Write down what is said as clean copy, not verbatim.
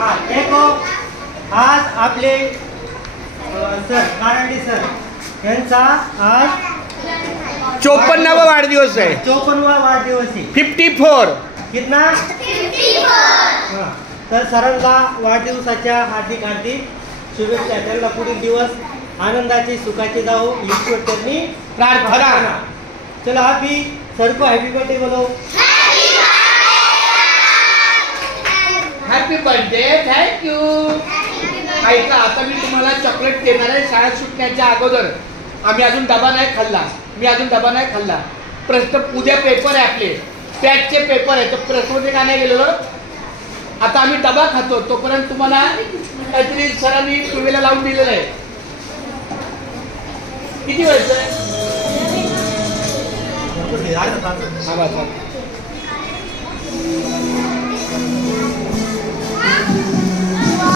हाँ देखो आज आपले सर कारंडे सर यांचा आज 54वा वाढदिवस आहे. 54वा वाढदिवस आहे. 54 कितना 54. तर सरांना वाढदिवसाच्या हार्दिक हार्दिक शुभेच्छा. त्यांना पुढील दिवस आनंदाचे सुखाचे जाओ ईश्वर त्यांनी प्रार्थना. चलो अभी सर को हैप्पी बर्थडे बोलो. Happy birthday. थँक्यू. ऐका आता मी तुम्हाला चॉकलेट देणार आहे. शाळेत सुटण्याच्या अगोदर आम्ही अजून डबा नाही खाल्ला. मी अजून डबा नाही खाल्ला. प्रश्न उद्या पेपर आहे आपले पॅटचे पेपर आहे. तर प्रश्नोत्तरी का नाही गेलेलो. आता आम्ही डबा खातो तोपर्यंत तुम्हाला काहीतरी सरांनी टीव्हीला लावून दिलेलं आहे. किती व्हायचं आहे. अर्धा तास.